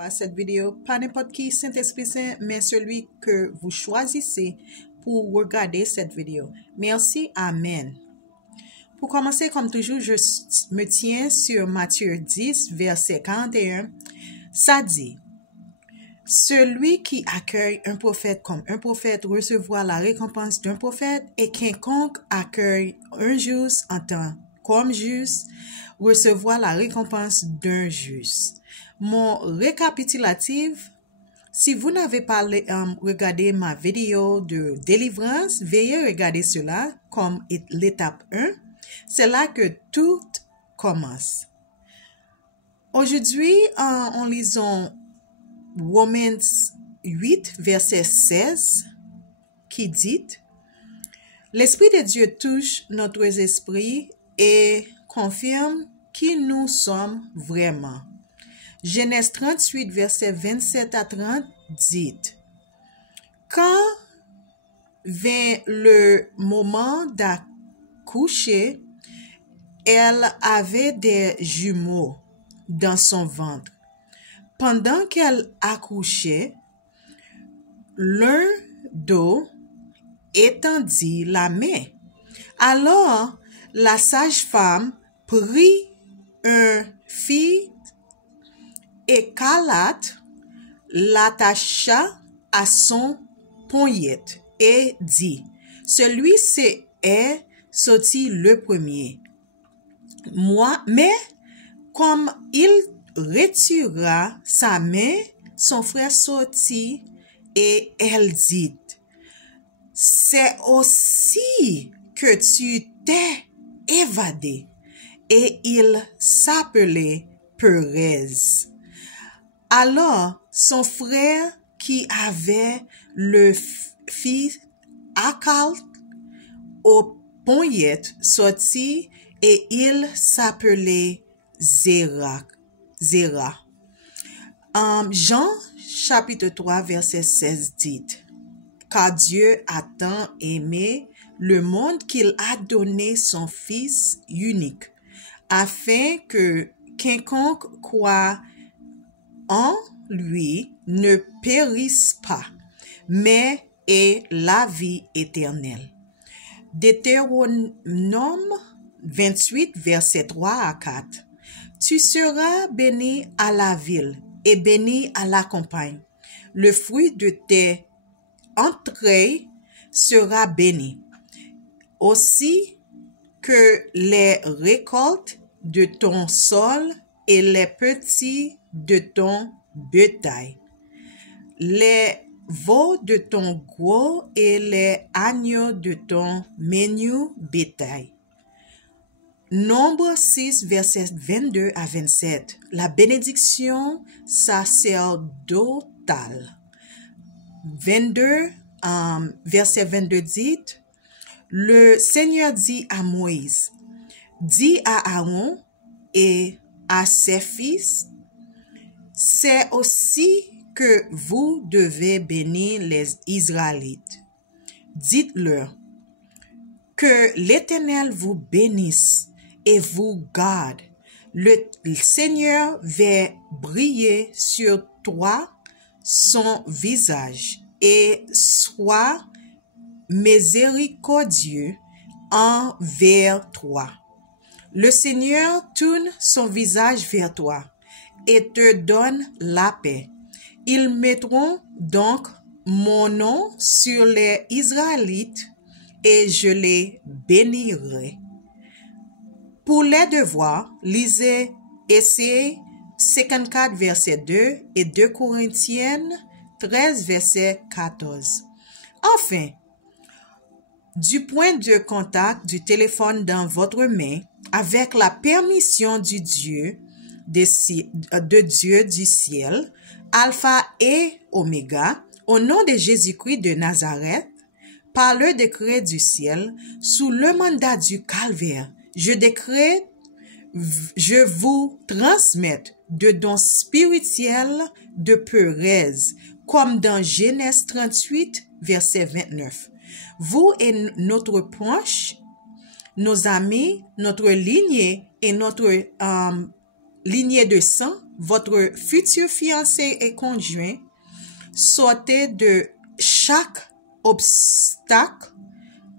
À cette vidéo, pas n'importe qui Saint-Esprit Saint, mais celui que vous choisissez pour regarder cette vidéo. Merci, Amen. Pour commencer, comme toujours, je me tiens sur Matthieu 10, verset 41. Ça dit, celui qui accueille un prophète comme un prophète recevra la récompense d'un prophète, et quiconque accueille un juste en tant comme juste recevra la récompense d'un juste. Mon récapitulatif, si vous n'avez pas regardé ma vidéo de délivrance, veuillez regarder cela comme l'étape 1. C'est là que tout commence. Aujourd'hui, en lisant Romains 8, verset 16, qui dit « L'Esprit de Dieu touche notre esprit et confirme qui nous sommes vraiment. » Genèse 38, verset 27 à 30, dit « Quand vint le moment d'accoucher, elle avait des jumeaux dans son ventre. Pendant qu'elle accouchait, l'un d'eux étendit la main. Alors, la sage-femme prit un fil écarlate, l'attacha à son poignette et dit, « Celui-ci est sorti le premier. » Mais comme il retira sa main, son frère sortit et elle dit, « C'est aussi que tu t'es évadé. » Et il s'appelait Pérez. Alors, son frère qui avait le fils Akal au poignette sortit et il s'appelait Zéra. Jean chapitre 3 verset 16 dit, « Car Dieu a tant aimé le monde qu'il a donné son Fils unique, afin que quiconque croit en lui ne périsse pas, mais ait la vie éternelle. » Deutéronome 28, verset 3 à 4. « Tu seras béni à la ville et béni à la campagne. Le fruit de tes entrailles sera béni. Aussi que les récoltes de ton sol et les petits de ton bétail, les veaux de ton gros et les agneaux de ton menu bétail. » Nombre 6, verset 22 à 27. La bénédiction sacerdotale. 22, verset 22 dit, le Seigneur dit à Moïse, dis à Aaron et à ses fils, c'est aussi que vous devez bénir les Israélites. Dites-leur que l'Éternel vous bénisse et vous garde. Le Seigneur va briller sur toi son visage et soit miséricordieux envers toi. Le Seigneur tourne son visage vers toi et te donne la paix. Ils mettront donc mon nom sur les Israélites et je les bénirai. Pour les devoirs, lisez Essai 54, verset 2 et 2 Corinthiens 13, verset 14. Enfin, du point de contact du téléphone dans votre main, avec la permission de Dieu du ciel, Alpha et Oméga, au nom de Jésus-Christ de Nazareth, par le décret du ciel, sous le mandat du calvaire, je vous transmette de dons spirituels de Pérez, comme dans Genèse 38, verset 29. Vous et notre proche, nos amis, notre lignée et notre lignée de sang votre futur fiancé et conjoint, sortez de chaque obstacle,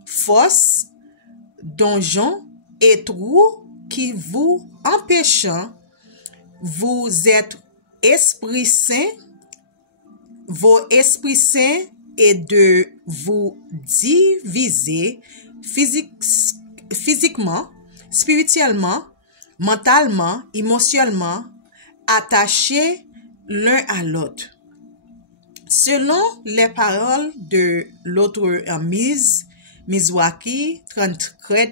force, donjon et trou qui vous empêchant vous êtes Esprit Saint, vos esprits saints et de vous diviser physiquement, spirituellement, mentalement, émotionnellement, attachés l'un à l'autre. Selon les paroles de l'autre Mizwaki 33,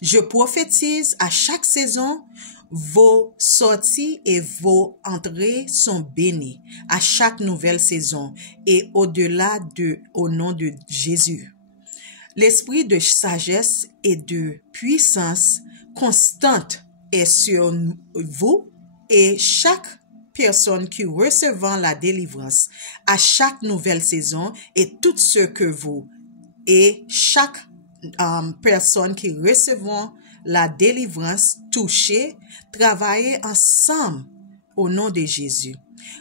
je prophétise à chaque saison, vos sorties et vos entrées sont bénies à chaque nouvelle saison et au-delà au nom de Jésus. L'esprit de sagesse et de puissance constante est sur vous et chaque personne qui recevant la délivrance à chaque nouvelle saison et tout ce que vous et chaque personne qui recevant la délivrance touchée, travaillez ensemble au nom de Jésus.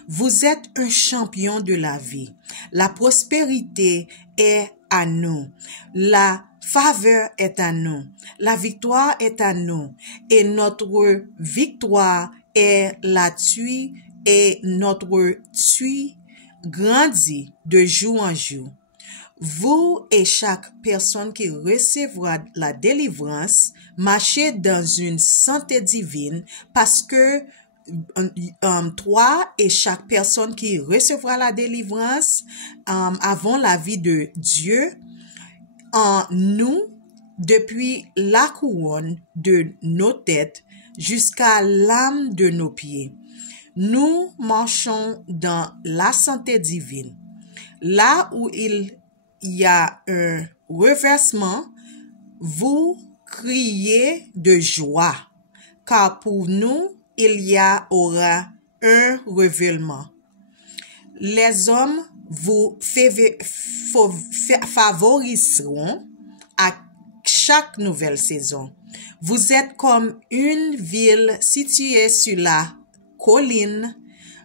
Vous êtes un champion de la vie. La prospérité est à nous. La faveur est à nous. La victoire est à nous. Et notre victoire est là-dessus et notre tue grandit de jour en jour. Vous et chaque personne qui recevra la délivrance, marchez dans une santé divine parce que toi et chaque personne qui recevra la délivrance avons la vie de Dieu en nous depuis la couronne de nos têtes jusqu'à l'âme de nos pieds. Nous marchons dans la santé divine. Là où il y a un reversement, vous criez de joie, car pour nous, il y aura un revêtement. Les hommes vous favoriseront à chaque nouvelle saison. Vous êtes comme une ville située sur la colline.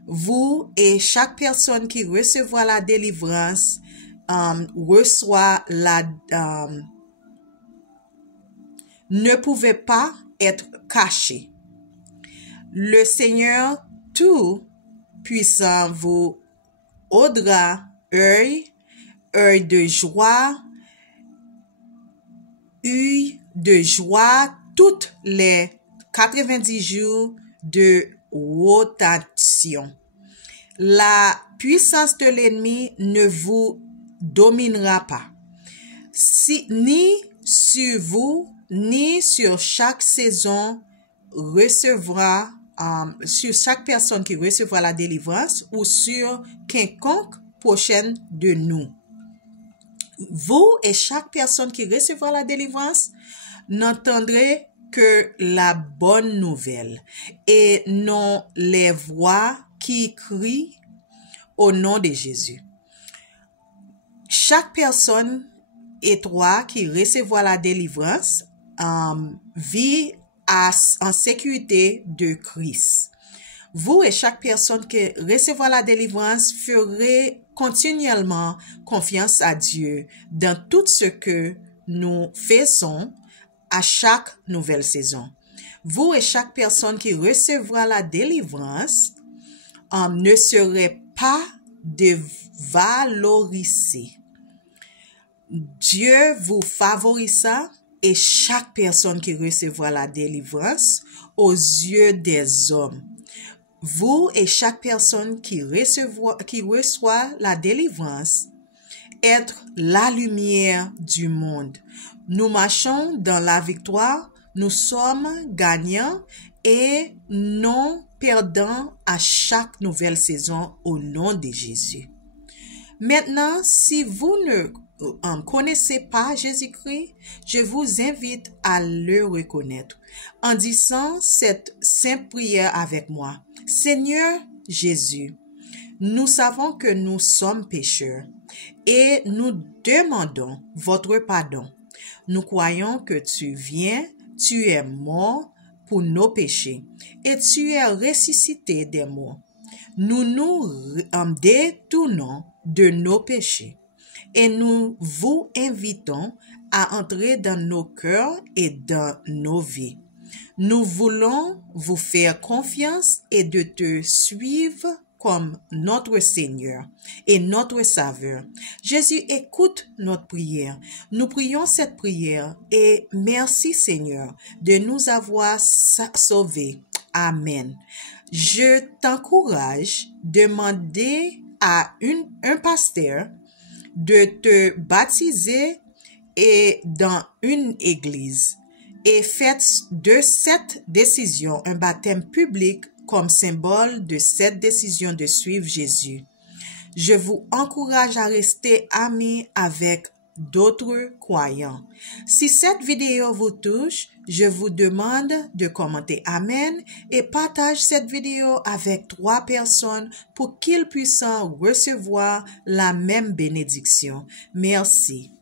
Vous et chaque personne qui recevra la délivrance reçoit ne pouvait pas être caché. Le Seigneur Tout-Puissant vous aidera, œil de joie, toutes les 90 jours de rotation. La puissance de l'ennemi ne vous dominera pas, ni sur vous, ni sur chaque saison recevra, sur chaque personne qui recevra la délivrance ou sur quiconque prochaine de nous. Vous et chaque personne qui recevra la délivrance n'entendrez que la bonne nouvelle et non les voix qui crient au nom de Jésus. Chaque personne et toi qui recevra la délivrance vit en sécurité de Christ. Vous et chaque personne qui recevra la délivrance ferez continuellement confiance à Dieu dans tout ce que nous faisons à chaque nouvelle saison. Vous et chaque personne qui recevra la délivrance ne serait pas dévalorisé. Dieu vous favorisera et chaque personne qui recevra la délivrance aux yeux des hommes. Vous et chaque personne qui reçoit la délivrance être la lumière du monde. Nous marchons dans la victoire, nous sommes gagnants et non perdants à chaque nouvelle saison au nom de Jésus. Maintenant, si vous ne connaissez pas Jésus-Christ, je vous invite à le reconnaître en disant cette simple prière avec moi. Seigneur Jésus, nous savons que nous sommes pécheurs et nous demandons votre pardon. Nous croyons que tu es mort pour nos péchés, et tu es ressuscité des morts. Nous nous détournons de nos péchés, et nous vous invitons à entrer dans nos cœurs et dans nos vies. Nous voulons vous faire confiance et de te suivre comme notre Seigneur et notre Sauveur. Jésus, écoute notre prière. Nous prions cette prière et merci Seigneur de nous avoir sauvés. Amen. Je t'encourage à demander à un pasteur de te baptiser et dans une église et faites de cette décision un baptême public comme symbole de cette décision de suivre Jésus. Je vous encourage à rester amis avec d'autres croyants. Si cette vidéo vous touche, je vous demande de commenter Amen et partage cette vidéo avec 3 personnes pour qu'ils puissent recevoir la même bénédiction. Merci.